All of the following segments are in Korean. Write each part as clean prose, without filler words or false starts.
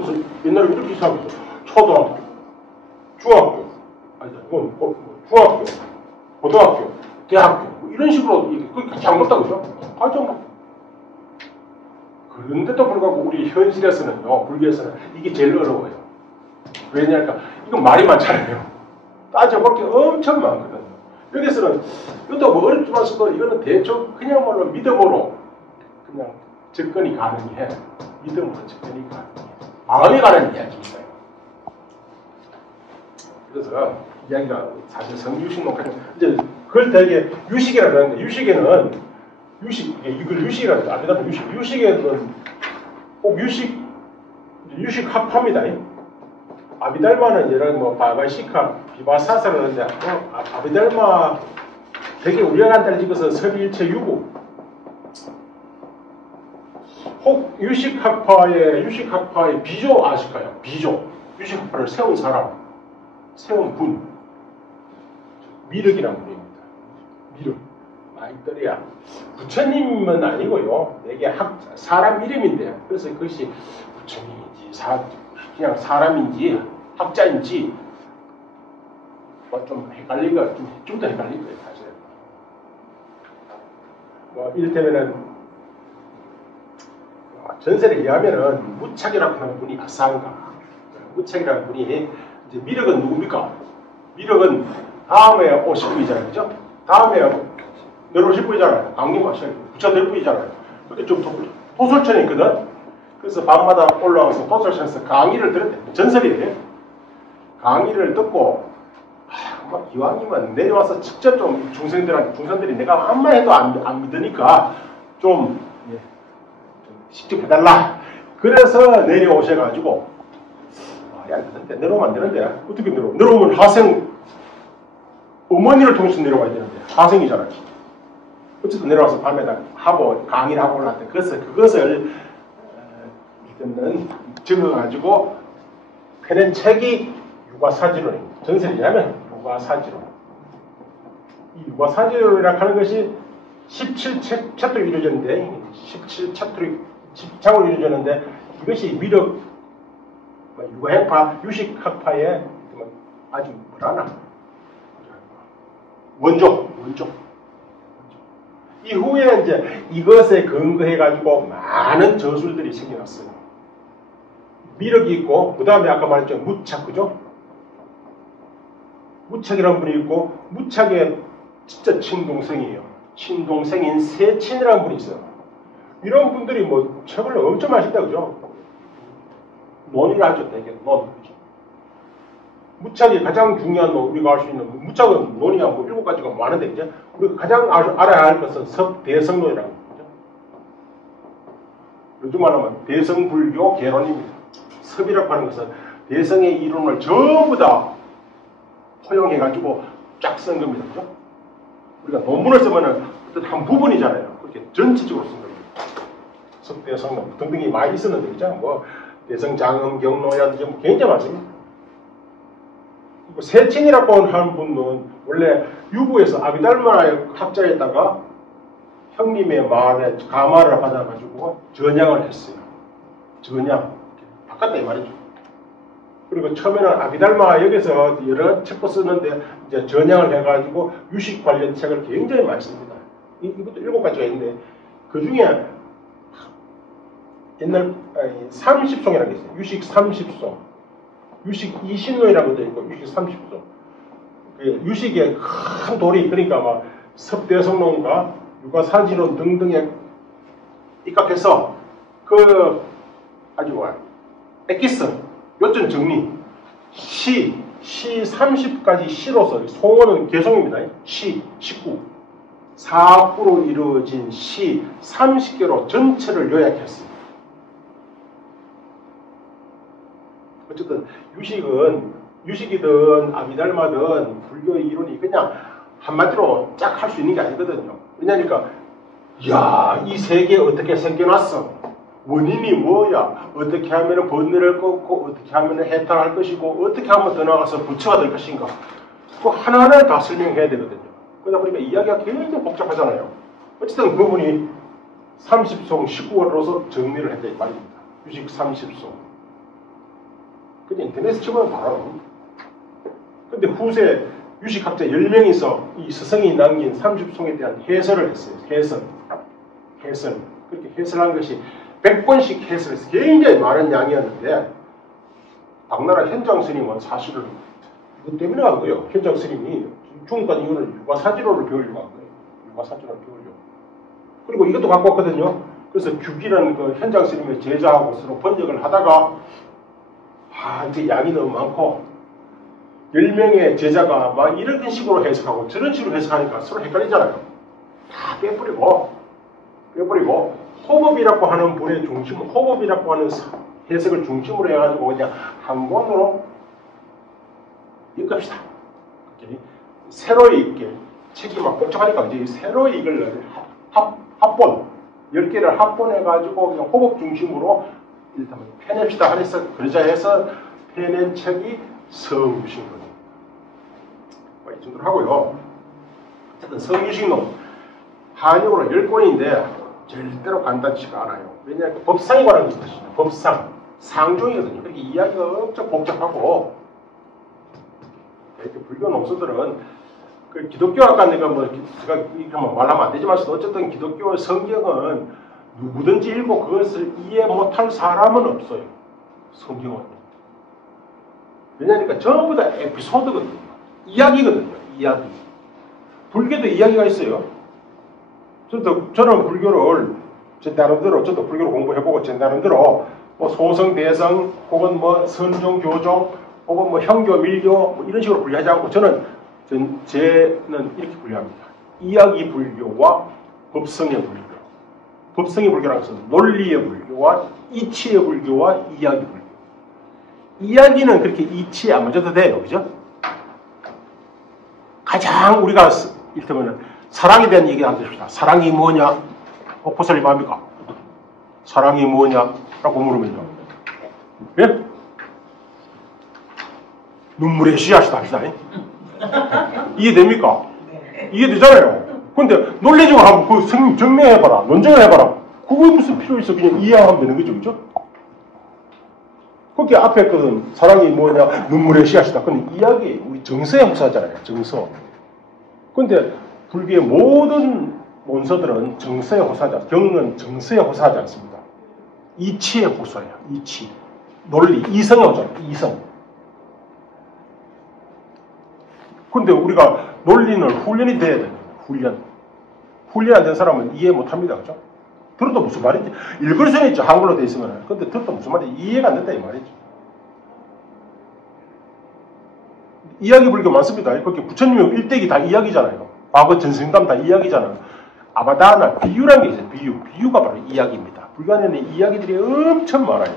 그래서 옛날에 이렇게 시작했어. 초등학교, 중학교, 아니, 중학교, 고등학교, 대학교, 뭐 이런 식으로 같이 한 것다, 그죠? 과정. 그런데도 불구하고 우리 현실에서는요, 불교에서는 이게 제일 어려워요. 왜냐니까, 이건 말이 많잖아요. 따져볼 게 엄청 많거든요. 여기서는, 이것도 뭐 어렵지만 서도 이거는 대충 그냥말로 믿음으로 그냥 접근이 가능해. 믿음으로 접근이 가능해. 마음이 가는 이야기니까요. 그래서 이야기가 사실 성유식론 이제 그걸 되게 유식이라고 하는데 유식에는 이걸 유식이라고 안 되다 유식에는 꼭 유식합합니다. 아비달마는 예를 뭐 바바시카 비바사사를 하는데 아비달마 되게 우리가 간단히 찍어서 설일체 유구 혹 유식학파의 비조 아실까요? 비조 유식학파를 세운 사람 세운 분 미륵이라는 분입니다. 미륵 마이터리아 부처님은 아니고요. 이게 사람 이름인데요. 그래서 그것이 부처님인지 그냥 사람인지 학자인지 좀 헷갈리가 좀 더 헷갈릴 거예요. 사실 뭐 이를테면은 전설에 의하면은 무착이라고 하는 분이 아상가 무착이라는 분이 이제 미륵은 누굽니까? 미륵은 다음에 오실 분이잖아요. 그죠? 다음에 내려오실 분이잖아요. 강림 마셔요. 부처 될 분이잖아요. 근데 좀 도솔천에 있거든? 그래서 밤마다 올라와서 도솔천에서 강의를 들었대. 전설이에요. 강의를 듣고, 막 이왕이면 내려와서 직접 좀 중생들이 내가 한마 해도 안 믿으니까 좀 직접 해달라. 그래서 내려오셔가지고, 내려오면 안 되는데, 어떻게 내려오면 하생, 어머니를 통해서 내려와야 되는데, 하생이잖아요. 어쨌든 내려와서 밤에다 하고, 강의를 하고 올랐대. 그래서 그것을, 적어가지고, 펴낸 책이 육아사지론입니다. 전설에 의하면 육아사지론. 이 육아사지론이라고 하는 것이 17챕터로 이루어졌는데, 17챕터로, 10장으로 이루어졌는데, 이것이 미륵, 육아학파, 유식학파의 아주 뭐라나 원조. 이후에 이제 이것에 근거해가지고 많은 저술들이 생겨났어요. 미륵이 있고, 그 다음에 아까 말했죠. 무착, 그죠? 무착이라는 분이 있고, 무착의 진짜 친동생이에요. 친동생인 세친이라는 분이 있어요. 이런 분들이 뭐 책을 엄청 많이 쓴다, 그죠? 논의를 하죠, 되게. 그죠? 무착이 가장 중요한 우리가 알 수 있는, 무착은 논의가 뭐 7가지가 많은데, 이제 우리가 가장 알아야 할 것은 섭대성론이라고 하죠. 요즘 말하면 대성불교 개론입니다. 섭이라고 하는 것은 대성의 이론을 전부 다 포용해가지고 쫙 쓴 겁니다. 그죠? 우리가 논문을 쓰면은 어떤 한 부분이잖아요. 그렇게 전체적으로 쓴 겁니다. 섭대성론 등등이 많이 있었는데, 그죠? 뭐, 대성장엄, 경로연, 굉장히 많습니다. 세친이라고 하는 분은 원래 유부에서 아비달마의 학자에다가 형님의 말에 가마를 받아가지고 전향을 했어요. 전향. 바꿨다 이 말이죠. 그리고 처음에는 아비달마 여기서 여러 책도 썼는데 이제 전향을 해가지고 유식 관련 책을 굉장히 많이 씁니다. 이것도 7가지가 있는데 그 중에 옛날 30송이라는 게 있어요. 유식 30송. 유식 20송이라는 것도 있고 유식 30송. 유식의 큰 돌이 그러니까 막 섭대성론과 육아사지론 등등에 입각해서 그 아주 엑기스 요점 정리 시 30가지 시로서 송어는 개성입니다. 시 19 사구로 이루어진 시 30개로 전체를 요약했습니다. 어쨌든 유식이든 아비달마든 불교의 이론이 그냥 한마디로 쫙 할 수 있는 게 아니거든요. 왜냐니까 이 세계 어떻게 생겨났어? 원인이 뭐야? 어떻게 하면 번뇌를 꺾고 어떻게 하면 해탈할 것이고 어떻게 하면 더 나아가서 부처가 될 것인가? 그 하나하나 다 설명해야 되거든요. 그러다 보니까 이야기가 굉장히 복잡하잖아요. 어쨌든 그분이 30송 19월로서 정리를 했다 이 말입니다. 유식 30송. 그냥 인터넷에 치면 바로. 근데 후세 유식학자 10명이서 이 스승이 남긴 30송에 대한 해설을 했어요. 해설. 그렇게 해설한 것이 100권씩 해설해서 굉장히 많은 양이었는데 당나라 현장 스님은 사실은 이것 때문에 한 거예요. 현장 스님이 중간 이후는 유가사지로를 배우려고 한 거예요. 유가사지로를 배우려고. 그리고 이것도 갖고 왔거든요. 그래서 규기라는 그 현장 스님의 제자하고 서로 번역을 하다가 이제 양이 너무 많고 10명의 제자가 막 이런 식으로 해석하고 저런 식으로 해석하니까 서로 헷갈리잖아요. 다 빼버리고 호법이라고 하는 분의 중심, 호법이라고 하는 해석을 중심으로 해가지고 그냥 한 권으로 읽읍시다. 새로이 있게 책이 막 복잡하니까 이제 새로이 이걸 합본 10개를 합본해가지고 그냥 호법 중심으로 일단 펴냅시다 해서 그러자 해서 펴낸 책이 성유식론. 이 정도로 하고요. 어쨌든 성유식론 한육으로 10권인데 절대로 간단치가 않아요. 왜냐하면 법상에 관한 것이죠. 법상, 상종이거든요. 그렇게 이야기가 엄청 복잡하고 이렇게 불교 농서들은 그 기독교 아까 내가 뭐 제가 이렇게 말하면 안 되지만 어쨌든 기독교 성경은 누구든지 읽고 그것을 이해 못할 사람은 없어요. 성경은. 왜냐하니까 전부 다 에피소드거든요. 이야기거든요. 이야기. 불교도 이야기가 있어요. 저는 불교를 제 나름대로 저도 불교를 공부해보고 제 나름대로 뭐 소성, 대성 혹은 뭐 선종, 교종 혹은 뭐 형교, 밀교 뭐 이런 식으로 분류하지 않고 저는 이렇게 분류합니다. 이야기 불교와 법성의 불교. 법성의 불교라는 것은 논리의 불교와 이치의 불교와 이야기 불교. 이야기는 그렇게 이치에 안 맞아도 돼요. 그죠? 가장 우리가 이를테면 사랑에 대한 얘기 한번 해봅시다. 사랑이 뭐냐? 보살님 압니까? 사랑이 뭐냐? 라고 물으면요. 예? 눈물의 씨앗이다 합시다. 이해됩니까? 이해되잖아요. 근데 논리적으로 하면 그 증명해봐라. 논증을 해봐라. 그거 무슨 필요 있어. 그냥 이해하면 되는 거죠. 그죠? 거기 앞에 그 사랑이 뭐냐? 눈물의 씨앗이다. 그건 이야기, 우리 정서에 호소하잖아요. 정서. 근데 불교의 모든 원서들은 정서에 호소하지 않습니다. 경은 정서에 호소하지 않습니다. 이치에 호소해요. 이치. 논리, 이성에 호소해요. 이성. 근데 우리가 논리는 훈련이 돼야 돼요. 훈련 안 된 사람은 이해 못 합니다. 그죠? 들어도 무슨 말인지. 읽을 수는 있죠. 한글로 돼 있으면. 근데 들어도 무슨 말인지 이해가 안 된다. 이 말이죠. 이야기 불교 많습니다. 그렇게 부처님의 일대기 다 이야기잖아요. 과거 전승담 다 이야기잖아요. 아바다나 비유라는 게 있어요. 비유가 바로 이야기입니다. 불교 안에는 이야기들이 엄청 많아요.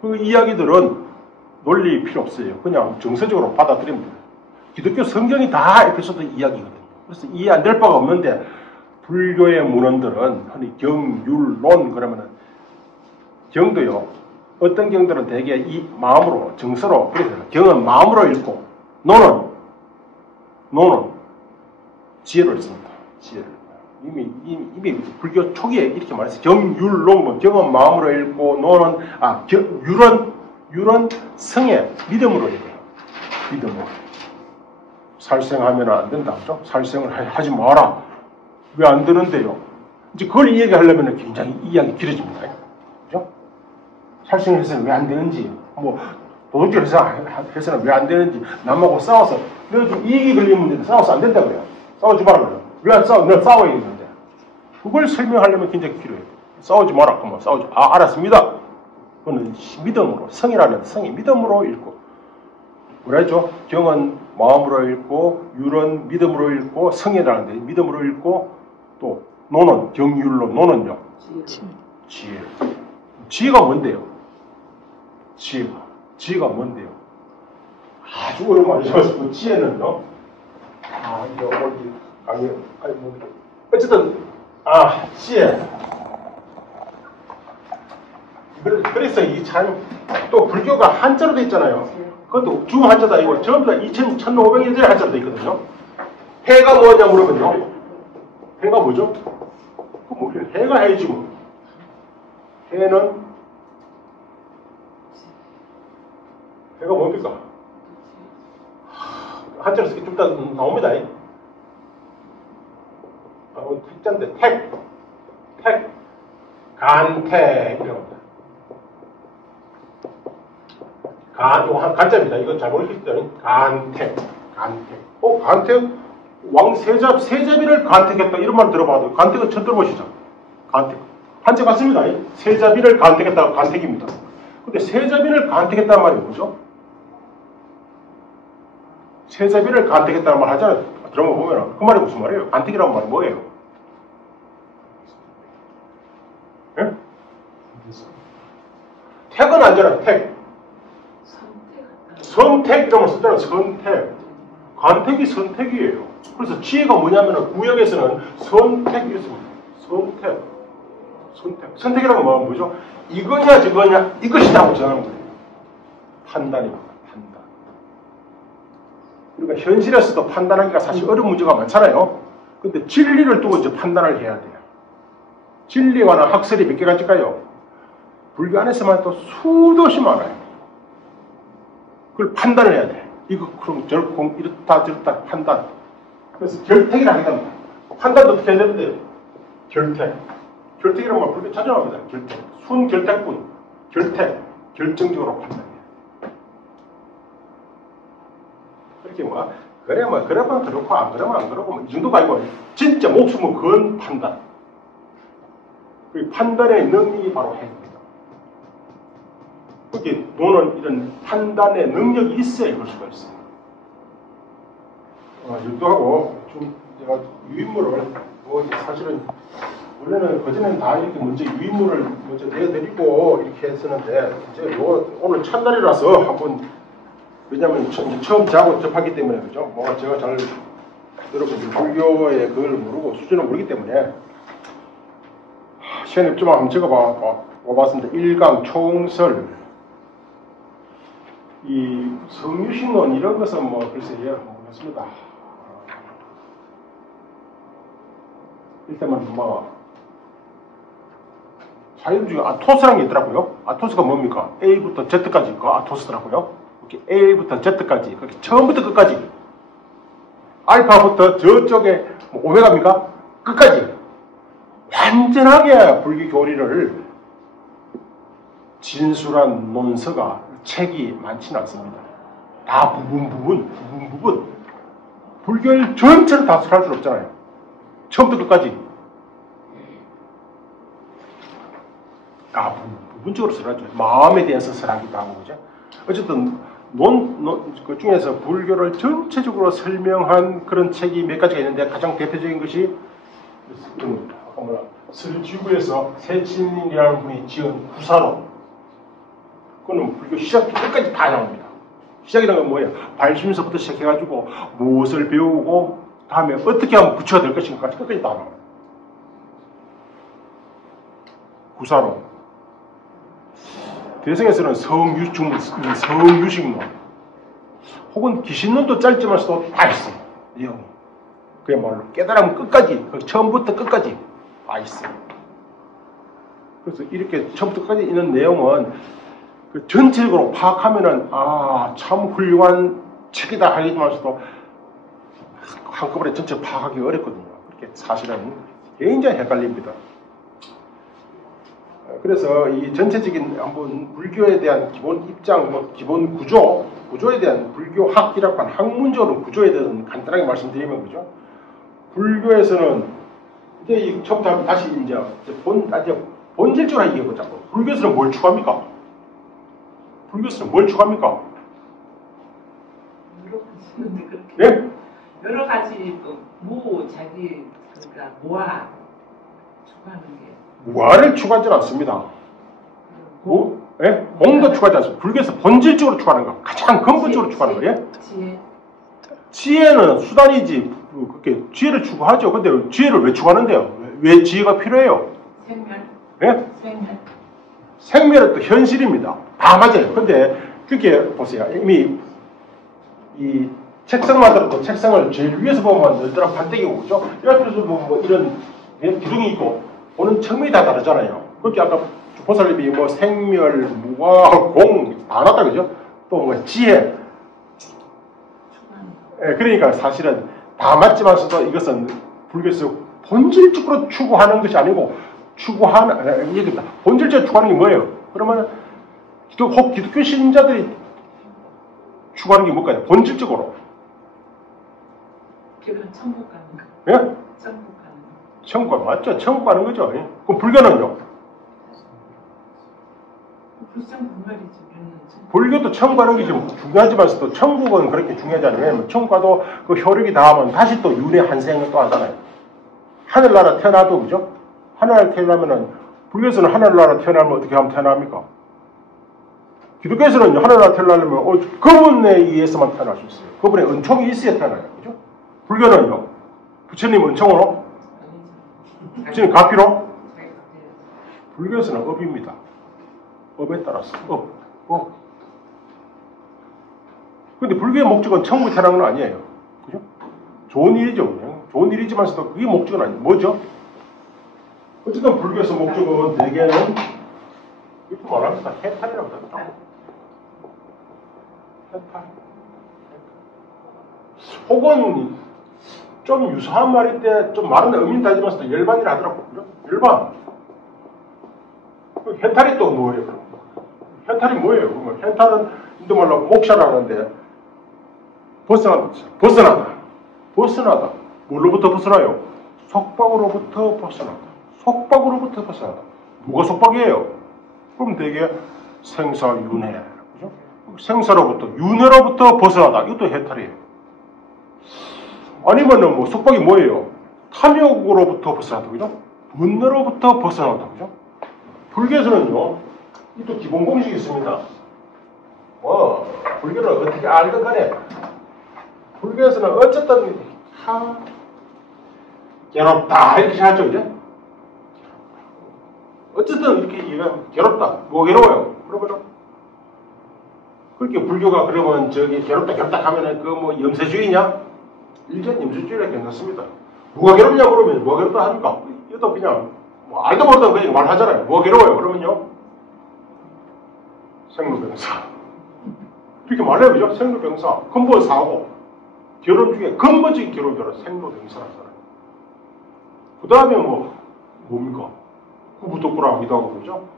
그 이야기들은 논리 필요 없어요. 그냥 정서적으로 받아들이면 돼요. 기독교 성경이 다 에피소드 이야기거든요. 그래서 이해 안 될 바가 없는데 불교의 문헌들은 흔히 경, 율, 론 그러면은 경도요. 어떤 경들은 대개 이 마음으로 정서로 그래서 경은 마음으로 읽고 노는 지혜를 씁니다. 지혜를. 이미 불교 초기에 이렇게 말했어요. 경율론, 경은 마음으로 읽고 노는 율은 성에 믿음으로 읽어요. 믿음으로. 살생하면 안 된다. 그죠? 살생을 하지 마라. 왜 안 되는데요? 이제 그걸 이야기하려면 굉장히 이야기 길어집니다. 그죠? 살생을 해서는 왜 안 되는지, 뭐, 도덕질 해서는 왜 안 되는지, 남하고 싸워서, 내가 좀 이익이 걸리는 문제인데 싸워서 안 된다고요. 싸우지 말아요. 왜 안 싸워? 내가 싸워야 되는데. 그걸 설명하려면 굉장히 필요해요. 싸우지 마라. 그만 싸우지. 알았습니다. 그거는 믿음으로, 성이 믿음으로 읽고. 그랬죠? 경은 마음으로 읽고, 율은 믿음으로 읽고, 성이라는데 믿음으로 읽고, 또, 노는, 경율로, 노는요. 지혜. 지혜가 뭔데요? 지혜가 뭔데요? 아주 어려운 말이죠. 지혜는요. 이게 어디, 어쨌든, 지혜. 그래서 이 참, 또 불교가 한자로 돼 있잖아요. 그것도 주 한자도 아니고 전부 다 1500년째 한자로 돼 있거든요. 해가 뭐냐 물으면요. 해가 뭐죠? 해가 해지 뭐. 해는 태가 뭡니까? 한자로 쓰기 좀 이따 나옵니다. 택자인데 택, 간택 이런 겁니다. 간자입니다. 이거 잘 모르겠죠? 간택. 간택? 세자비를 간택했다. 이런 말 들어봐도 간택은 처음 들어보시죠? 간택. 한자 같습니다. 세자비를 간택했다가 간택입니다. 근데 세자비를 간택했다는 말이 뭐죠? 세자비를 간택했다는 말 하잖아요. 들어보면 그 말이 무슨 말이에요? 간택이라는 말이 뭐예요? 예? 택은 아니잖아요. 택. 선택 이런 말 썼잖아요. 선택. 간택이 선택이에요. 그래서 지혜가 뭐냐면 구역에서는 선택이 있습니다. 선택이라는 건 뭐죠? 이거냐 저거냐 이것이냐고 정하는 거예요. 판단입니다. 판단. 그러니까 현실에서도 판단하기가 사실 어려운 문제가 많잖아요. 근데 진리를 두고 이제 판단을 해야 돼요. 진리에 관한 학설이 몇 개가 있을까요? 불교 안에서만 해도 수도 없이 많아요. 그걸 판단을 해야 돼. 이거 그럼 절공 이렇다 저렇다 판단. 그래서 결택이라 하게 됩니다. 판단도 어떻게 해야 되는데요? 결택이라는 말 불교 찾아납니다. 결택. 순결택분. 결택. 결정적으로 판단해요. 이렇게 그래만 그렇고 안 그러면 안 그러고 이 정도가 아니고 진짜 목숨을 건 판단. 그 판단의 능력이 바로 행입니다. 그렇게 노는 이런 판단의 능력이 있어야 이럴 수가 있어요. 유도하고 좀 제가 유인물을 사실은 원래는 그전에는 다 이렇게 먼저 유인물을 먼저 내드리고 이렇게 했었는데 이제 오늘 첫날이라서 한번 왜냐하면 처음 저하고 접하기 때문에 그죠? 뭔가 제가 잘 여러분들 불교의 그걸 모르고 수준을 모르기 때문에 시간이 없지만 한번 적어봤습니다. 일강 총설 이 성유신론 이런 것은 글쎄요 모르겠습니다. 일단은 사이드 중에 아토스라는 게 있더라고요. 아토스가 뭡니까? A부터 Z까지 그 아토스더라고요. 이렇게 A부터 Z까지 그렇게 처음부터 끝까지 알파부터 저쪽에 오메가입니까? 끝까지 완전하게 불교 교리를 진술한 논서가 책이 많지는 않습니다. 다 부분 불교의 전체를 다 설할 수 없잖아요. 처음부터 끝까지 부분적으로 설하죠. 마음에 대해서 설하기도 하고 그죠. 어쨌든 그 중에서 불교를 전체적으로 설명한 그런 책이 몇 가지가 있는데 가장 대표적인 것이 설지구에서 세친이라는 분이 지은 구사론. 그거는 불교 시작부터 끝까지 다 나옵니다. 시작이라는 건 뭐예요? 발심서부터 시작해가지고 무엇을 배우고 다음에 어떻게 하면 부처가 될 것인가까지 끝까지 다 나옵니다. 구사론. 대승에서는 성유식론 혹은 기신론도 짧지만서도 다 있어요. 내용이. 그야말로 깨달으면 끝까지, 처음부터 끝까지 다 있어요. 그래서 이렇게 처음부터 끝까지 있는 내용은 그 전체적으로 파악하면은 참 훌륭한 책이다 하기만서도 한꺼번에 전체 파악하기 어렵거든요. 그렇게 사실은 굉장히 헷갈립니다. 그래서 이 전체적인 한번 불교에 대한 기본 입장, 기본 구조에 대한 불교학이라고 하는 학문적으로 구조에 대해서 간단하게 말씀드리면 그죠? 불교에서는 이제 처음부터 다시 이제 본질적으로 얘기해보자고. 불교에서는 뭘 추구합니까? 네? 여러 가지 자기 그러니까 모아 추구하는 게. 무아를 추구하지는 않습니다. 공도 추구하지 않습니다. 불교에서 본질적으로 추구하는 거, 가장 근본적으로 추구하는 거예요. 지혜는 수단이지, 그렇게 지혜를 추구하죠. 근데 지혜를 왜 추구하는데요? 왜 지혜가 필요해요? 생멸. 예? 생멸. 생멸은 또 현실입니다. 다 맞아요. 근데 그게 보세요. 이미 이 책상만으로도 책상을 제일 위에서 보면 늘드랑 판때기고 그죠? 옆에서 이런 기둥이 있고 보는 측면이 다 다르잖아요. 그렇게 아까 보살님이 생멸, 무아, 공 다 나왔다 그죠? 또 뭐 지혜. 추구하는 거. 예, 그러니까 사실은 다 맞지만서도 이것은 불교에서 본질적으로 추구하는 것이 아니고 추구하는 얘기다. 본질적으로 추구하는 게 뭐예요? 그러면 기독교 신자들이 추구하는 게 뭘까요? 본질적으로. 그건 천국 가는 거. 예? 천국 가는 거. 천국 맞죠? 천국 가는 거죠. 예? 그럼 불교는요? 불생불멸이지. 우리는 천국. 불교도 천국 가는 게 좀 중요하지만서도 천국은 그렇게 중요하지 않아요. 왜냐면 천국 가도 그 효력이 닿으면 다시 또 윤회 한생을 또 하잖아요. 하늘나라 태어나도 그죠? 하늘나라 태어나면은 불교에서는 하늘나라 태어나면 어떻게 하면 태어납니까? 기독교에서는 하늘나라 태어나려면 그분에 의해서만 태어날 수 있어요. 그분의 은총이 있어야 태어나요. 그죠? 불교는요. 부처님 은총으로? 아니죠. 부처님 가피로? 자기가 돼요. 불교에서는 업입니다. 업에 따라서. 업. 근데 불교의 목적은 천국에 태어나는 건 아니에요. 그죠? 좋은 일이죠. 그냥. 좋은 일이지만서도 그게 목적은 아니에요. 뭐죠? 어쨌든 불교에서 목적은 대개는 이렇게 말합니다. 해탈이라고 합니다. 해탈. 혹은 좀 유사한 말인데 좀 말은 의미는 다르지만서도 열반이라 하더라고요. 그죠? 열반. 해탈이 또 뭐예요? 그럼? 해탈이 뭐예요? 그러면 해탈은 인도말로 목샤라는데 벗어나다. 뭘로부터 벗어나요? 속박으로부터 벗어나다. 속박으로부터 벗어나다. 뭐가 속박이에요? 그럼 되게 생사윤회. 그죠? 생사로부터, 윤회로부터 벗어나다. 이것도 해탈이에요. 아니면은 뭐 속박이 뭐예요? 탐욕으로부터 벗어나다. 그죠? 분노로부터 벗어나다. 그죠? 불교에서는요, 또 기본 공식이 있습니다. 불교를 어떻게 알든 간에, 불교에서는 어쨌든, 괴롭다, 이렇게 하죠, 이제? 어쨌든 이렇게 얘기하면, 괴롭다. 뭐 괴로워요? 그러면, 그렇게 불교가 그러면 괴롭다 하면은 뭐 염세주의냐? 일전 염세주의라 괜찮습니다. 뭐가 괴롭냐 그러면, 뭐가 괴롭다 하니까, 이것도 그냥, 알도 모르도 그냥 말하잖아요. 뭐가 괴로워요? 그러면요. 생로병사. 이렇게 말해요, 그죠? 생로병사. 근본 사고. 결혼 중에 근본적인 결혼 생로병사라잖아요. 그 다음에 뭡니까? 후부독구라 하기도 하고, 그죠?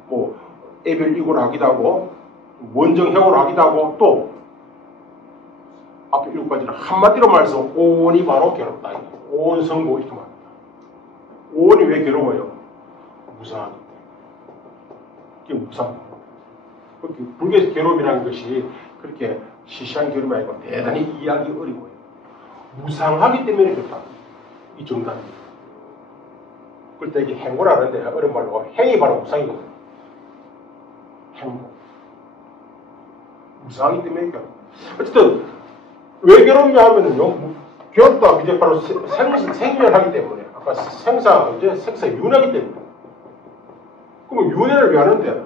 애별이고라 하기도 하고, 원정형으로 하기도 하고, 또, 앞에 7가지는 한마디로 말해서 오온이 바로 괴롭다. 오온성고 이렇게 말합니다. 오온이 왜 괴로워요? 무상하기 때문에. 이게 무상. 불교에서 괴로움이라는 것이 그렇게 시시한 괴로움이 아니고 대단히 이해하기 어려워요. 무상하기 때문에 그렇다. 이 정답입니다. 그때 이게 행고라는데 어려운 말로 행이 바로 무상이거든요. 행고. 무상하기 때문에 괴로워. 어쨌든 왜 괴롭냐 하면은요. 괴롭다. 이제 바로 생멸하기 때문에. 아까 생사 윤하기 때문에. 그럼 윤회를 왜 하는데?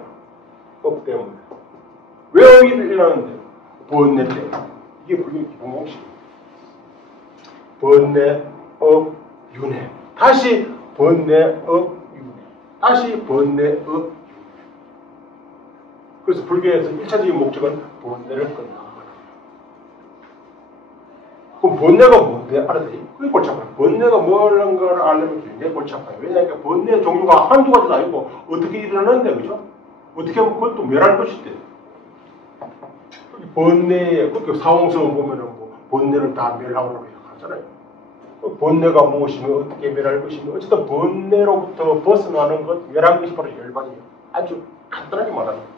업 때문에. 왜 업이 일어나는데? 번뇌 때문에. 이게 불교 기본 공식이에요. 번뇌, 업, 윤회. 다시 번뇌, 업, 윤회. 다시 번뇌, 업, 윤회. 그래서 불교에서 1차적인 목적은 번뇌를 끊는 거예요. 그럼 번뇌가 뭔데? 알아들이? 그게 골치 아파요. 번뇌가 뭐라는 걸 알려면 굉장히 골치 아파요. 왜냐하면 번뇌 종류가 한두 가지도 아니고 어떻게 일어나는데, 그죠? 어떻게 하면 그걸 또 멸할 것인데. 번뇌에, 그렇게 사홍성을 보면은 번뇌를 다 멸하라고 하잖아요. 번뇌가 무엇이며 어떻게 멸할 것이며 어쨌든 번뇌로부터 벗어나는 것, 멸한 것이 바로 열반이에요. 아주 간단하게 말하는 거예요.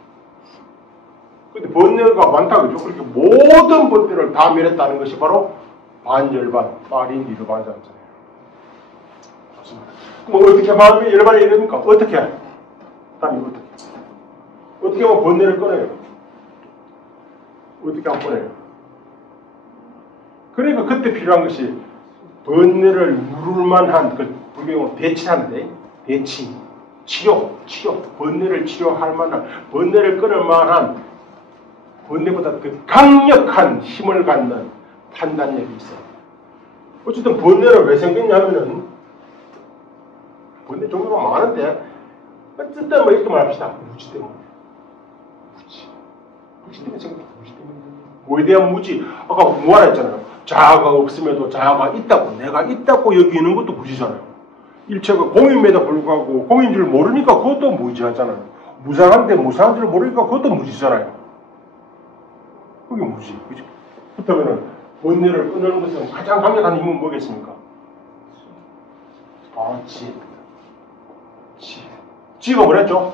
근데 번뇌가 많다, 그죠? 그렇게 모든 번뇌를 다 멸했다는 것이 바로 반열반, 빠린 니르반자잖아요. 좋습니다. 그럼 어떻게 하면 열반이 이릅니까? 어떻게? 다음에 어떻게 하면 번뇌를 꺼내요? 어떻게 하면 꺼내요? 그러니까 그때 필요한 것이 번뇌를 누를 만한, 불교용어로 대치하는데, 대치, 치료, 번뇌를 치료할 만한, 번뇌를 끊을 만한, 번뇌보다 더 강력한 힘을 갖는 판단력이 있어요. 어쨌든 번뇌를 왜 생겼냐면은, 번뇌 종류가 많은데, 어쨌든 이렇게 말합시다. 무지 때문에. 무지 때문에 생겼다. 무지 때문에. 뭐에 대한 무지? 아까 뭐하라 했잖아요. 자아가 없음에도 자아가 있다고, 내가 있다고 여기는 것도 무지잖아요. 일체가 공임에도 불구하고 공인 줄 모르니까 그것도 무지하잖아요. 무상한데 무상한 줄 모르니까 그것도 무지잖아요. 그게 무지. 그치? 그렇다면 번뇌를 끊는 것은 가장 강력한 힘은 뭐겠습니까? 지혜. 지혜가 뭐랬죠?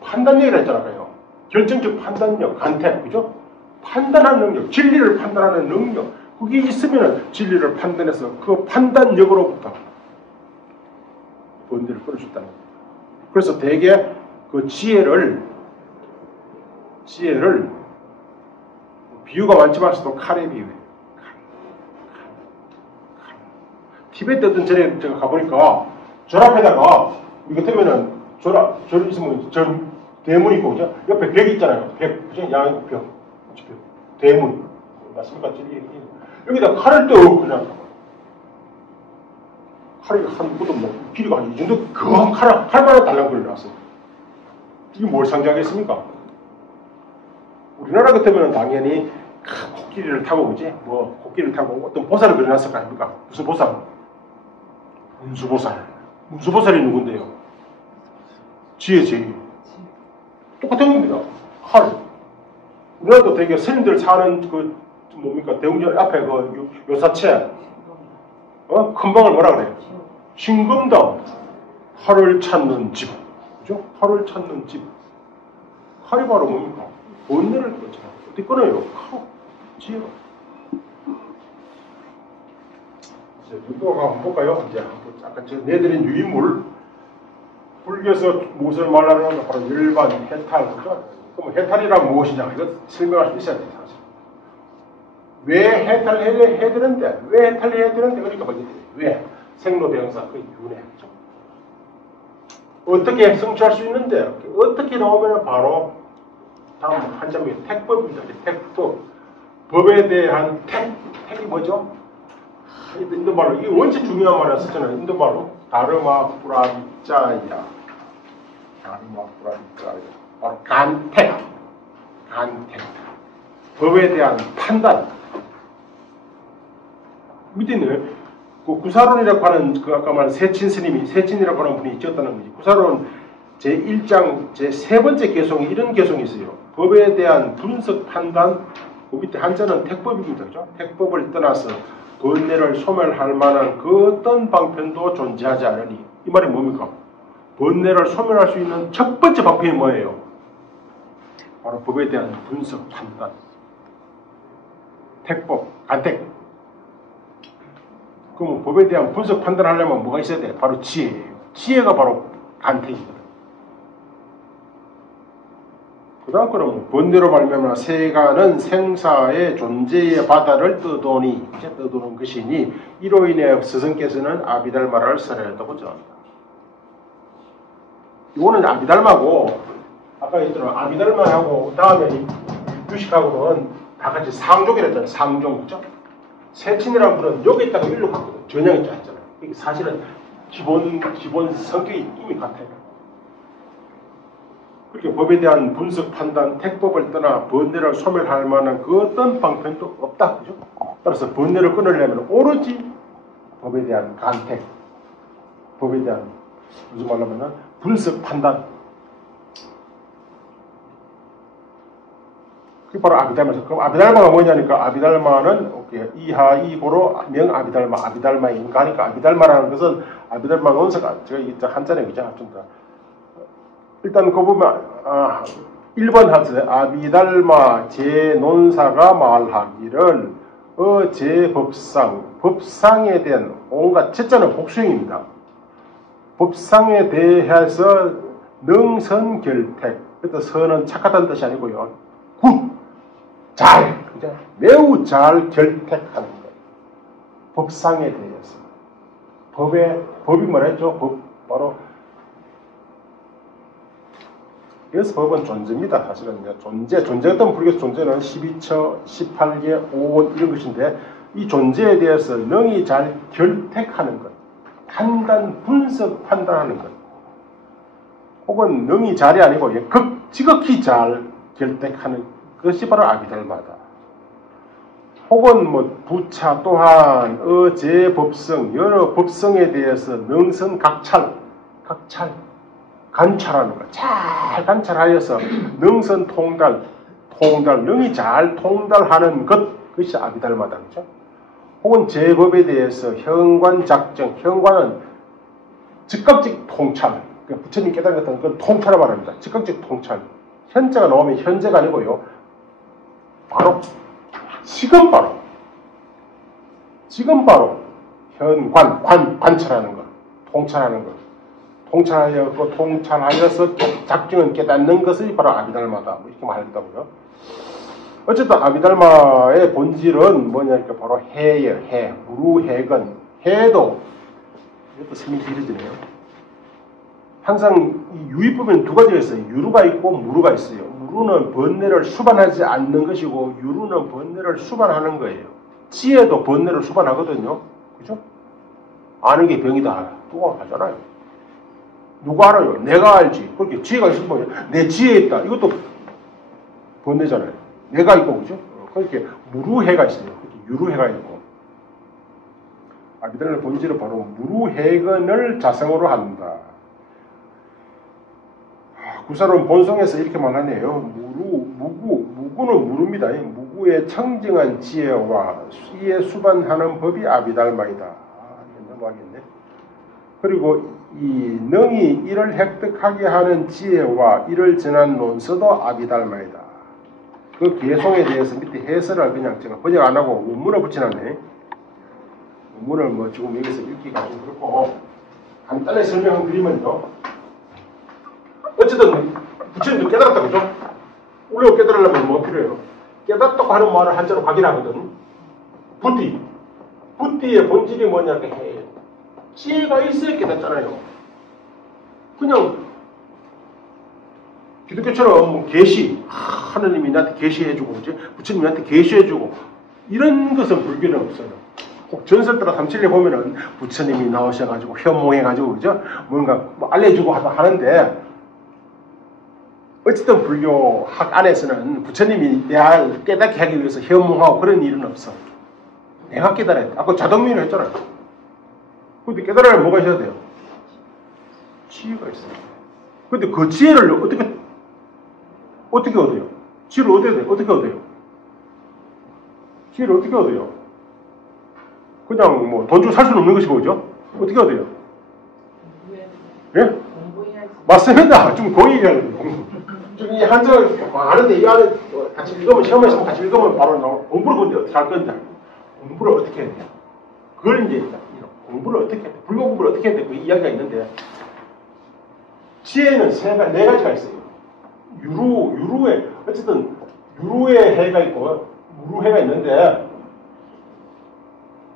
판단력이라 했잖아요. 결정적 판단력, 간택, 그죠? 판단하는 능력, 진리를 판단하는 능력. 그게 있으면 진리를 판단해서 그 판단력으로부터 번뇌를 끊을 수 있다는 겁니다. 그래서 대개 그 지혜를 비유가 많지만서도 칼에 비유해요. 칼. 티베트 어떤 전에 제가 가보니까 절 앞에다가 이거 같으면은 절 있으면 절 대문 있고 그죠? 옆에 벽 있잖아요. 벽, 그죠? 양 벽, 대문 맞습니까? 여기다 칼을 떡 그냥 칼이 한 무덤 길이가 한 이 정도 그 칼만한 달랑거리 나왔어요. 이게 뭘 상징하겠습니까? 우리나라 같으면 당연히 코끼리를 타고 그지? 뭐 코끼리를 타고 어떤 보살을 그려놨을 거 아닙니까? 무슨 보살? 문수보살. 문수보살이 누군데요? 지혜 제일. 똑같은 겁니다. 칼. 우리나라도 되게 스님들 사는 그 뭡니까? 대웅전 앞에 그 요사체 큰 방을 뭐라 그래요? 신금당. 칼을 찾는 집. 그죠? 칼을 찾는 집. 칼이 바로 뭡니까? 번뇌를 끊잖아. 어떻게 끊어요? 칼. 지혜가. 이제 유도가 한번 볼까요? 이제 아까 제가 내드린 유인물. 불교에서 무엇을 말하는 건 바로 일반 해탈. 그죠? 그럼 해탈이란 무엇이냐? 이거 설명할 수 있어야 돼요, 사실. 왜 해탈을 해야 되는데? 왜 해탈을 해야 되는데? 그러니까 뭐지? 왜? 생로대명사, 그 윤회. 그죠? 어떻게 성취할 수 있는데? 어떻게 나오면 바로 다음 한 점이 택법입니다. 택법. 법에 대한 택이 뭐죠? 인도말로, 이게 원체 중요한 말을 쓰잖아요. 인도말로. 다르마 프라비짜야. 다르마 프라비짜야. 바로 간택. 법에 대한 판단. 밑에 있는 그 구사론이라고 하는 그 아까 말한 세친이라고 하는 분이 있었다는 거지. 구사론 제1장 제3번째 개성이 이런 개성이 있어요. 법에 대한 분석 판단. 그 밑에 한자는 택법입니다. 그죠? 택법을 떠나서 번뇌를 소멸할 만한 그 어떤 방편도 존재하지 않으니. 이 말이 뭡니까? 번뇌를 소멸할 수 있는 첫 번째 방편이 뭐예요? 바로 법에 대한 분석 판단. 택법, 간택. 그럼 법에 대한 분석 판단하려면 뭐가 있어야 돼? 바로 지혜예요. 지혜가 바로 간택이거든. 그 다음 그러면 번뇌로 말미암아 세간은 생사의 존재의 바다를 떠도니 이제 떠도는 것이니 이로 인해 스승께서는 아비달마를 설하였다고 전합니다. 이거는 아비달마고 아까 했잖아 아비달마하고 다음에 유식하고는 다 같이 상종이라 했잖아요. 상종 그죠? 세친이라는 분은 여기 있다가 일로 갔거든. 전향이 했잖아요. 이게 사실은 기본 성격이 이미 같아요. 그렇게 법에 대한 분석, 판단, 택법을 떠나 번뇌를 소멸할 만한 그 어떤 방편도 없다. 그죠? 따라서 번뇌를 끊으려면 오로지 법에 대한 간택, 법에 대한 무슨 말로 하면 분석, 판단. 그게 바로 아비달마죠. 그럼 아비달마가 뭐냐니까 아비달마는 이하 이고로 명 아비달마, 아비달마의 인가니까 아비달마라는 것은 아비달마 원서가 저기 한자네 그죠? 좀 더. 일단 그 보면 1번 하세 아비달마 제논사가 말하기를 법상에 대한 온갖 첫째는 복수형입니다. 법상에 대해서 능선결택 그때 선은 착하다는 뜻이 아니고요. 굿! 잘! 그죠? 매우 잘 결택하는 것. 법상에 대해서. 법이 뭐라 했죠? 바로 그래서 법은 존재입니다. 사실은 존재 어떤 불교에서 존재는 12처, 18개, 5원 이런 것인데 이 존재에 대해서 능히 잘 결택하는 것, 판단, 분석, 판단하는 것, 혹은 능히 잘이 아니고 지극히 잘 결택하는 것이 바로 아비달마다. 혹은 뭐 부차 또한 어제 법성 여러 법성에 대해서 능선 관찰하는 거. 잘 관찰하여서 능선 통달 능이 잘 통달하는 그것이 아비달마다 그죠? 혹은 제법에 대해서 현관 작정 현관은 즉각적 통찰 그러니까 부처님 깨달은 것은 그건 통찰을 말합니다. 즉각적 통찰 현재가 나오면 현재가 아니고요 바로 지금 바로 관찰하는 것 통찰하는 것 통찰하여서 작정은 깨닫는 것이 바로 아비달마다 뭐 이렇게 말했다고요. 어쨌든 아비달마의 본질은 뭐냐니까 바로 해예요. 해, 무루해건 해도 이것도 스님이 길어지네요. 항상 이 유의법에는 두 가지가 있어요. 유루가 있고 무루가 있어요. 무루는 번뇌를 수반하지 않는 것이고 유루는 번뇌를 수반하는 거예요. 지혜도 번뇌를 수반하거든요. 그죠? 아는 게 병이다. 누가 하잖아요. 누가 알아요? 내가 알지. 그렇게 지혜가 있으면 내 지혜에 있다. 이것도 번뇌잖아요. 내가 있고 그죠? 그렇게 무루해가 있어요. 그렇게 유루해가 있고 아비달마의 본질은 바로 무루해건을 자성으로 한다. 구사론 본성에서 이렇게 말하네요. 무구는 무루입니다. 무구의 청정한 지혜와 이에 수반하는 법이 아비달마이다. 넘어가겠네. 그리고 이 능이 이를 획득하게 하는 지혜와 이를 전한 논서도 아비달마이다. 그 개송에 대해서 밑에 해설을 그냥 제가 번역 안 하고 원문을 붙여놨네. 원문을 뭐 지금 여기서 읽기가 좀 그렇고 간단히 설명을 드리면요. 어쨌든 부처님도 깨달았다 그죠? 우리가 깨달으려면 뭐 필요해요? 깨닫다고 하는 말을 한자로 각인하거든. 부띠의 본질이 뭐냐고 해. 지혜가 있어야 깨닫잖아요. 그냥 기독교처럼 뭐 계시 하느님이 나한테 계시해주고 그치? 부처님이 나한테 계시해주고 이런 것은 불교는 없어요. 꼭 전설 따라 삼칠에 보면은 부처님이 나오셔가지고 현몽해가지고 그죠? 뭔가 뭐 알려주고 하는데 어쨌든 불교 학 안에서는 부처님이 내가 깨닫게 하기 위해서 현몽하고 그런 일은 없어. 내가 깨달아야 돼. 아까 자동민을 했잖아요. 근데 깨달으려면 뭐가 있어야 돼요? 지혜가 있어야 돼요. 근데 그 지혜를 어떻게 얻어요? 지혜를 얻어야 돼요. 어떻게 얻어요? 지혜를 어떻게 얻어요? 그냥 뭐 돈 주고 살 수는 없는 것이고 그죠? 어떻게 얻어요? 예? 맞습니다. 좀 거의 얘기하는 거예요. 이 한자를 아는데 이 안에 같이 읽으면 시험에서 같이 읽으면 바로 나오고 공부를 근데 어떻게 할 건데 공부를 어떻게 해야 돼? 그걸 이제 공부를 어떻게 해야 돼? 불교 공부를 어떻게 해야 돼? 그 이야기가 있는데 지혜는 네 가지가 있어요. 유루에 어쨌든 유루의 해가 있고 무루해가 있는데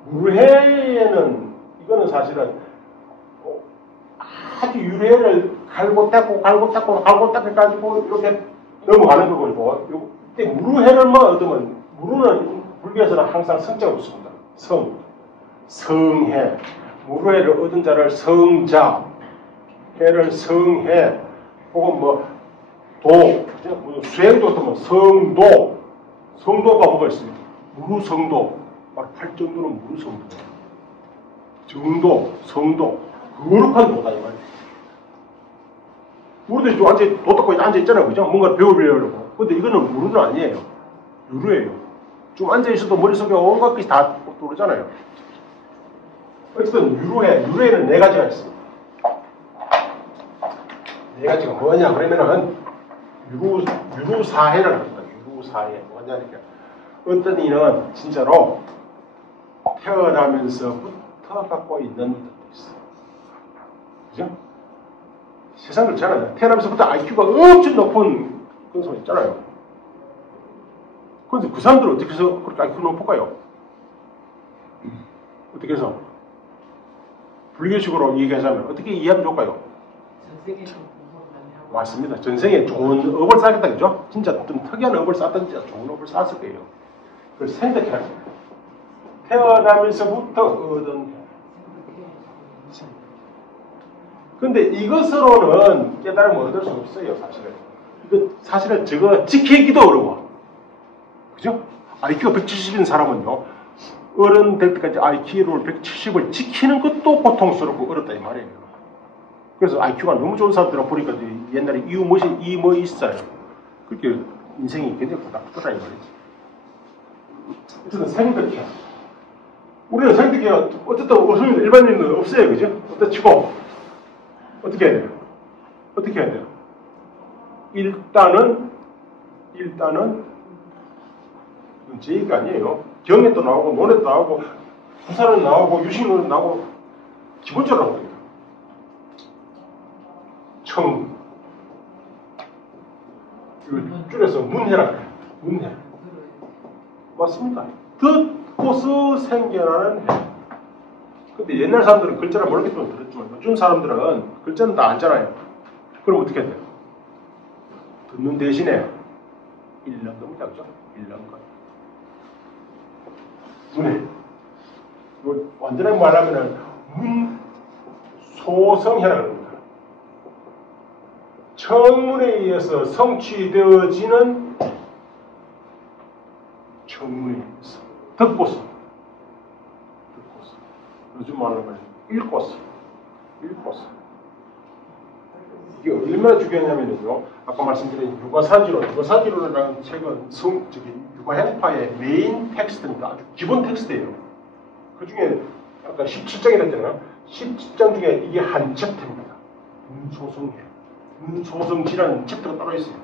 무루해에는 이거는 사실은 아주 유래를 갈고 닦고 해가지고 이렇게 넘어가는 거고 이때 무루해를만 얻으면 무루는 불교에서는 항상 성자가 없습니다. 성해 무루해를 얻은 자를 성자 해를 성해 혹은 뭐 수행도 어떤 성도가 뭐가 있어요? 무루성도 팔정도는 무루성도 정도 성도 거룩한 도다 이 말이에요. 우리도 좀 도 닦고 앉아있잖아요. 그죠? 뭔가를 배우려고. 근데 이거는 무루는 아니에요. 유루예요. 좀 앉아있어도 머릿속에 온갖 것이 다 떠오르잖아요. 어쨌든 유루에는 네 가지가 있어요. 네 가지가 뭐냐 그러면은 유루사해를 합니다. 유루사해 뭐냐니까 어떤 이는 진짜로 태어나면서부터 갖고 있는 것도 있어요. 그죠? 세상 그렇잖아요. 태어나면서부터 IQ가 엄청 높은 그런 사람 있잖아요. 그런데 그 사람들은 어떻게 해서 그렇게 IQ가 높을까요? 어떻게 해서? 불교식으로 얘기하자면 어떻게 이해하면 좋을까요? 맞습니다. 전생에 좋은 업을 쌓겠다, 그죠? 진짜 좀 특이한 업을 쌓든지 좋은 업을 쌓았을 거예요. 그걸 생각해야 돼요. 태어나면서부터 얻은 근데 이것으로는 깨달음을 얻을 수 없어요, 사실은. 이거 사실은 저거 지키기도 어려워. 그죠? IQ가 170인 사람은요, 어른 될 때까지 IQ를 170을 지키는 것도 고통스럽고 어렵다 이 말이에요. 그래서 IQ가 너무 좋은 사람들은 보니까 옛날에 이 뭐 있어요. 그렇게 인생이 굉장히 고달프다 이 말이지. 어쨌든 생득해. 우리는 생득해 어쨌든 없으면 일반인은 없어요, 그죠? 어떻게 치고 어떻게 해야 돼요? 어떻게 해야 돼요? 일단은 이건 제 얘기가 아니에요. 경에도 나오고 논에도 나오고 부산은 나오고 유식론은 나오고 기본적으로 나옵니다. 청 이걸 줄여서 문해라 그래요. 문해. 맞습니다. 듣고서 생겨나는 해. 근데 옛날 사람들은 글자를 모르기 때문에 들었지만 요즘 사람들은 글자는 다 알잖아요. 그럼 어떻게 해야 돼요? 듣는 대신에 읽는 겁니다. 그죠? 읽는 거. 문해. 완전하게 말하면 문소성해라는 겁니다. 청문에 의해서 성취되어지는 청문에 의해서 듣고서 요즘 말로 하면 읽고서 이게 얼마나 중요하냐면요. 아까 말씀드린 육아사지론이라는 책은 육아행파의 메인 텍스트입니다. 아주 기본 텍스트예요. 그 중에 아까 17장이라 했잖아요. 17장 중에 이게 한 챕터입니다. 문소성지라는 챕터가 따로 있어요.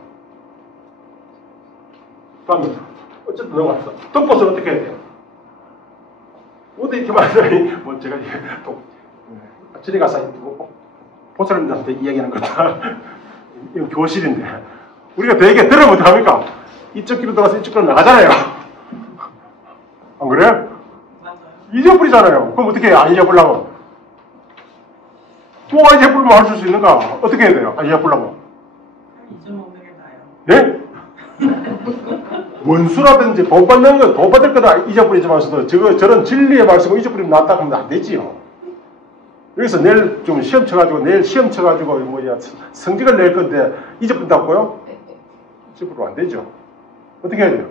다음에 어쨌든 넘어갑시다. 듣고서 어떻게 해야 돼요? 어디 이렇게 말하더니 뭐 제가 또 저리 가서 보살님들한테 이야기하는 거다. 이건 교실인데 우리가 되게 들으면 어떡합니까? 이쪽 길로 들어가서 이쪽 길로 나가잖아요. 안 그래요? 맞아요. 잊어버리잖아요. 그럼 어떻게 해요? 안 잊어버리려면? 또 안 잊어버리면 할 수 있는가? 어떻게 해야 돼요? 안 잊어버리려면? 잊어먹는 게 나아요. 네? 원수라든지 돈 받는 거, 돈 받을 거다 잊어버리지만서도 저런 진리의 말씀을 잊어버리면 낫다 하면 안 되지요. 여기서 내일 좀 시험 쳐가지고 성적을 낼 건데 잊어버린다고요? 잊어버리면 안 되죠. 어떻게 해야 돼요?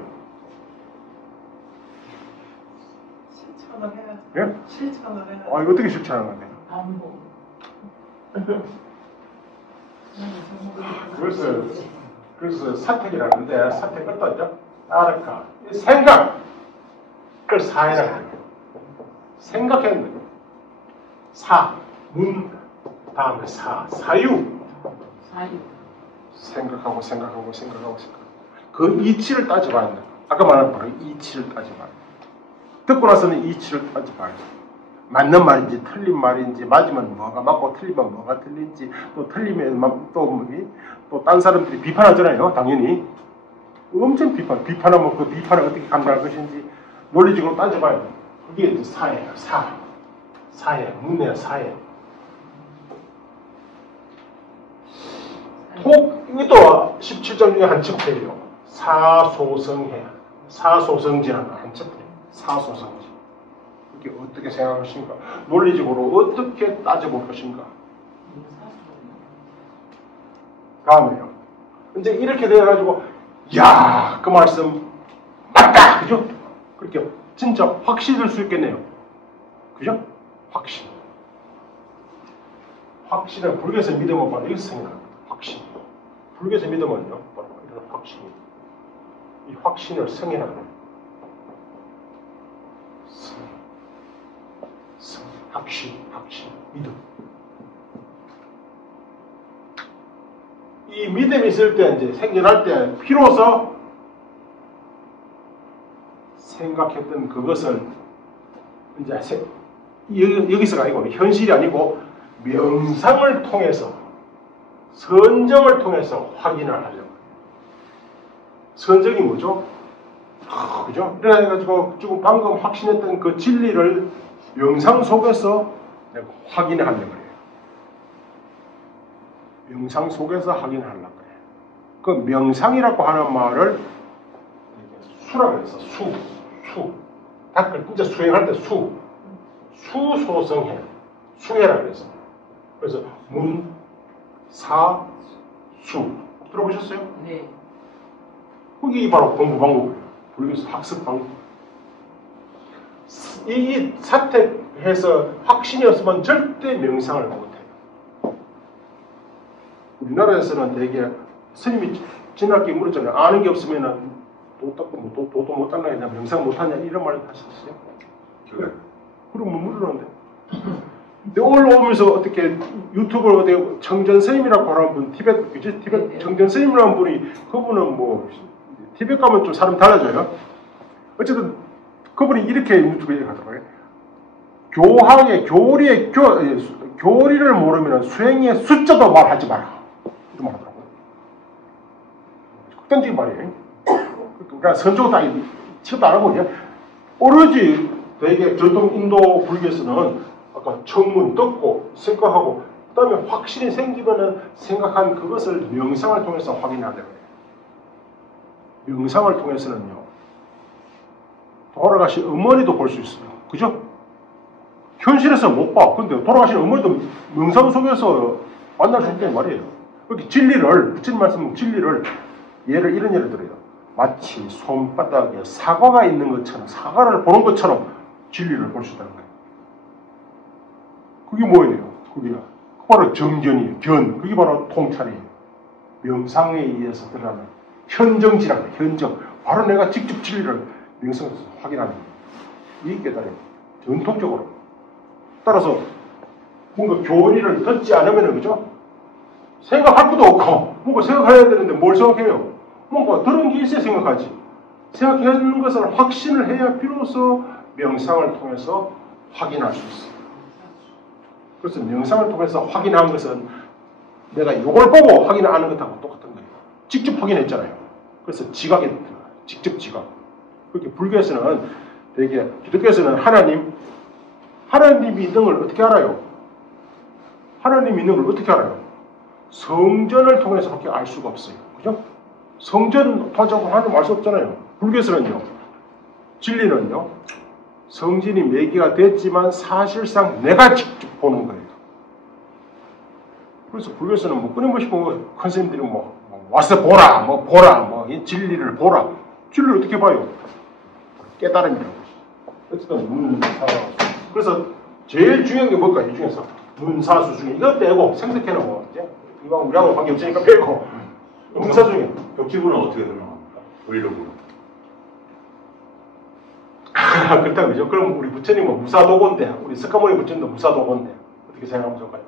실천을 해야죠. 예? 실천을 해야죠. 이거 어떻게 실천하는 건데? 안보. 그래서 사택이라는데 사택 어떠죠? 아르카 생각 그걸 사해라는 거예요. 생각하는 거예요. 다음에 사유 생각하고 그 이치를 따져봐야 된다. 아까 말한 바로 이치를 따져봐야 된다. 듣고 나서는 이치를 따져봐야 된다. 맞는 말인지 틀린 말인지 맞으면 뭐가 맞고 틀리면 뭐가 틀린지 또 틀리면 또 딴 사람들이 비판하잖아요. 당연히 엄청 비판하면 그 비판을 어떻게 감당할 것인지 논리적으로 따져봐야 돼요. 그게 이제 사예요. 사예 문해야 사예. 이것도 17장 중에 한 챕터예요. 사소성해. 사소성지라는 한 챕터예요. 사소성지. 이게 어떻게 생각할 것인가? 논리적으로 어떻게 따져볼 것인가? 다음에요. 이제 이렇게 돼가지고 야, 그 말씀 맞다! 그죠? 그렇게 진짜 확신을 수 있겠네요. 그죠? 확신을 불교에서 믿으면 바로 여기서 생겨납니다. 확신. 불교에서 믿으면요, 바로 이런 확신이. 이 확신을 성행하는 거예요. 확신, 믿음. 이 믿음이 있을 때, 이제 생겨날 때, 비로소 생각했던 그것을, 이제, 여기서가 아니고, 현실이 아니고, 명상을 통해서, 선정을 통해서 확인을 하려고 해요. 선정이 뭐죠? 그죠? 그래가지고, 지금 방금 확신했던 그 진리를 명상 속에서 확인하려고 해요. 명상 속에서 확인하려고 해요. 그 명상이라고 하는 말을 수라고 해서 수. 닭을 진짜 수행할 때 수소성해. 수해라고 해서. 그래서 수. 들어보셨어요? 네. 그게 바로 공부 방법이에요. 불교에서 학습방 이 사택해서 확신이 없으면 절대 명상을 못해요. 우리나라에서는 되게 스님이 지나게 물었잖아요. 아는 게 없으면 도 닦고 도도 못 닦나 했냐, 명상 못하냐 이런 말 하셨어요. 그래. 그럼 뭐 물으는데. 근데 올라오면서 어떻게 유튜브를 어떻게 청전 스님이라고 하는 분, 티벳 그지? 티벳 청전 스님이라는 분이 그분은 뭐 티벳 가면 좀 사람 달라져요. 어쨌든 그분이 이렇게 유튜브에 가더라고요. 교황의 교리를 모르면 수행의 숫자도 말하지 마라. 이렇게 말하더라고요. 극단적인 말이에요. 그러니까 선조가 다 치도 안 하고 오로지 되게 전통 인도 불교에서는 아까 청문 듣고 생각하고 그 다음에 확신이 생기면은 생각한 그것을 명상을 통해서 확인하는 거예요. 명상을 통해서는요. 돌아가신 어머니도 볼 수 있어요. 그죠? 현실에서 못 봐. 근데 돌아가신 어머니도 명상 속에서 만날 수 있단 말이에요. 그렇게 진리를, 부처님 말씀 진리를, 이런 예를 들어요. 마치 손바닥에 사과가 있는 것처럼, 사과를 보는 것처럼 진리를 볼 수 있다는 거예요. 그게 뭐예요? 그게 바로 정견이에요. 견. 그게 바로 통찰이에요. 명상에 의해서 드러나는 현정지라는 거예요. 현정. 바로 내가 직접 진리를 명상에서 확인하는 거예요. 이 깨달음이 전통적으로. 따라서 뭔가 교리를 듣지 않으면 그죠? 생각할 것도 없고 뭔가 생각해야 되는데 뭘 생각해요? 뭔가 들은 게 있어야 생각하지. 생각하는 것을 확신을 해야 비로소 명상을 통해서 확인할 수 있어요. 그래서 명상을 통해서 확인한 것은 내가 이걸 보고 확인하는 것하고 똑같은 거예요. 직접 확인했잖아요. 그래서 지각이 들어가요. 직접 지각. 그렇게 불교에서는 되게, 기독교에서는 하나님이 있는 걸 어떻게 알아요? 하나님이 있는 걸 어떻게 알아요? 성전을 통해서밖에 알 수가 없어요. 그죠? 성전 통하자고 하나님 알 수 없잖아요. 불교에서는요, 진리는요, 성전이 매개가 됐지만 사실상 내가 직접 보는 거예요. 그래서 불교에서는 뭐 끊임없이 큰 스님들이 와서 보라, 이 진리를 보라. 진리를 어떻게 봐요? 깨달음이라고. 어쨌든 그래서 제일 중요한 게 뭘까? 이 중에서 문사수 중에 이거 빼고 생각해놓고 이제 이거 우리하고 관계 없으니까 빼고 문사수 중에 벽지구는 어떻게 설명합니까? 의료구는. 그렇다고 그죠? 그럼 우리 부처님은 무사도건데 우리 석가모니 부처님도 무사도건데 어떻게 생각하면 좋을까요?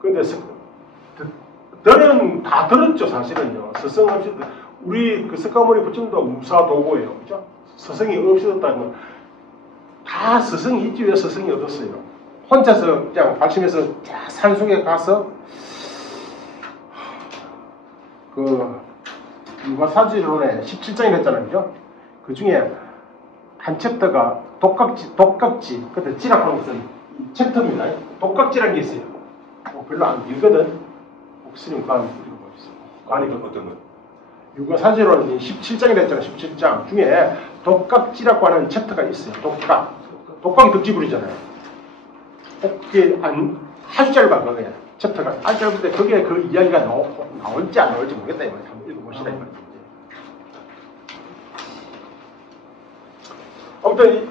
근데 들은 다 들었죠. 사실은요. 스승 없이 우리 그 석가모니 부처님도 무사도고예요. 그죠? 스승이 없어졌다는 다 스승이 있기 위해 스승이 얻었어요. 혼자서 그냥 발심해서 산속에 가서 그 유가사지론에 17장이 됐잖아요. 그죠? 그 중에 한 챕터가 독각지, 그때 지라하는 것은 챕터입니다. 독각지라는 게 있어요. 별로 안 길거든. 목스님 관 읽어보겠어요. 아니, 어떤 거? 유가사지론 17장이 됐잖아요. 17장 중에 독각지라고 하는 챕터가 있어요. 독각이 덕지불이잖아요. 그게 아주 짧아, 그게. 챕터가 아주 짧은데 그게 그 이야기가 나올지 안 나올지 모르겠다. 이 말이에요. 한번 읽어보시다. 이 말이에요. 아무튼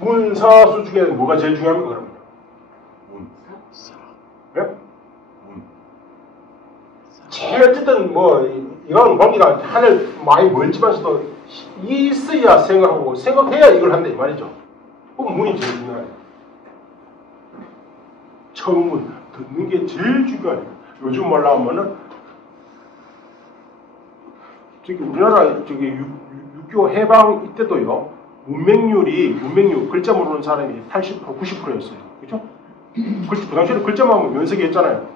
문사수 중에 뭐가 제일 중요합니까? 그러면? 네? 제일 어쨌든 이건 관계가 하늘 많이 멀지만서도 있어야 생각하고 생각해야 이걸 한다 이 말이죠. 그럼 문이 제일 중요해요. 처음은 듣는 게 제일 중요해요. 요즘 말로 하면은 우리나라 육교 해방 이때도요. 문맹률 글자 모르는 사람이 80% 90%였어요. 그죠? 그 당시에는 글자만 하면 면색이 했잖아요.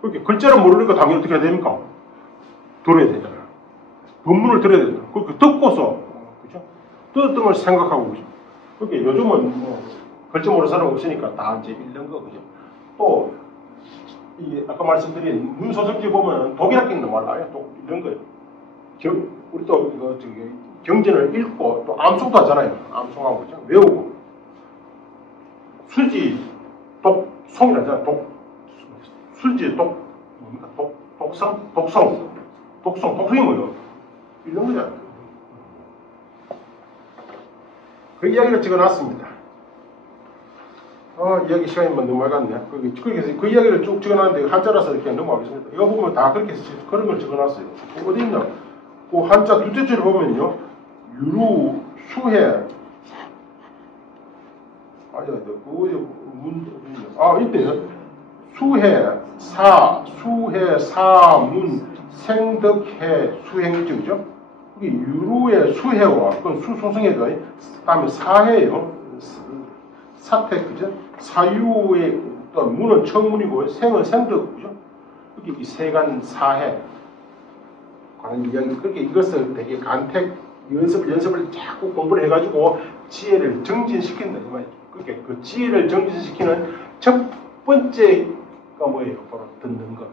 그렇게 글자를 모르니까 당연히 어떻게 해야 됩니까? 들어야 되잖아요. 본문을 들어야 되잖아요. 그렇게 듣고서, 그죠? 듣던 걸 생각하고, 그죠? 그렇게 요즘은 글자 모르는 사람 없으니까 다 이제 읽는 거, 그죠? 또, 아까 말씀드린 문소설지 보면 독일학교도 말라요. 또 이런 거예요. 우리 또 경전을 읽고 또 암송도 하잖아요. 암송하고, 그죠? 외우고. 수지, 독송이라잖아요. 수지, 독성? 독성이 뭐예요? 이런 거잖아요. 그 이야기를 적어놨습니다. 이야기 시간이 넘어갔네. 그 이야기를 쭉 적어놨는데 한자라서 이렇게 넘어가겠습니다. 이거 보면 다 그렇게 그런 걸 적어놨어요. 어디 있냐? 그 한자 둘째 줄을 보면요, 유루, 수해, 이때 수해, 문, 생덕해, 수행이죠, 그죠? 여기 유루의 수해와, 그건 수송성해죠. 다음에 사해요. 사태, 그죠? 사유의 또 문은 청문이고, 생은 생덕, 그죠? 여기 이 세간 사해. 관한 이야기, 그렇게 이것을 되게 간택, 연습을 자꾸 공부를 해가지고 지혜를 정진시킨다, 이 말이죠. 그렇게 그 지혜를 정진시키는 첫 번째가 뭐예요? 바로 듣는 것,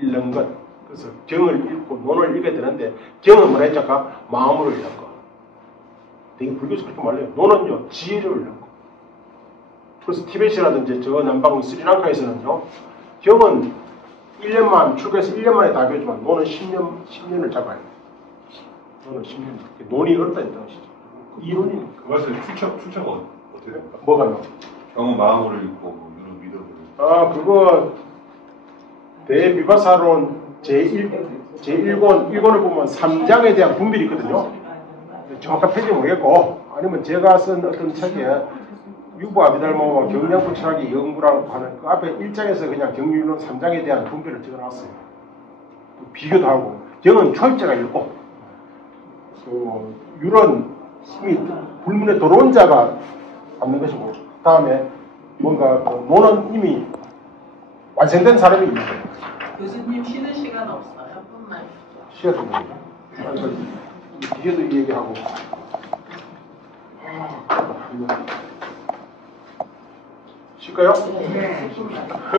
읽는 것. 그래서 경을 읽고 논을 읽어야 되는데, 경은 뭐라 했죠? 아까 마음으로 읽는 거. 되게 불교에서 그렇게 말해요. 논은요, 지혜를 읽는 거. 그래서 티베트라든지 저 남방 스리랑카에서는요, 경은 1년만, 출가해서 1년 만에 다 배우지만, 논은 10년을 잡아야 돼. 논은 10년. 논이 어렵다는 뜻이죠. 이론이니까. 그 말씀 출처가 어떻게 돼요? 뭐가요? 경은 마음으로 읽고 눈은 믿어도. 그거 대비바사론 제1권을 보면 3장에 대한 분별이 있거든요. 정확한 페이지 모르겠고, 아니면 제가 쓴 어떤 책에 유부 아비달모와 경량부 철학의 연구라고 하는 그 앞에 1장에서 그냥 경륜론 3장에 대한 분별을 적어놨어요. 비교도 하고, 경은 초입자가 있고, 율은 이미 불문에 들어온 자가 받는 것이고, 그 다음에 뭔가 논은 이미 완성된 사람이 있는 거예요. 교수님 쉬는 시간 없어요? 뿐만 쉬어도 모르죠. 뒤에도 이 얘기하고. 쉴까요? 네,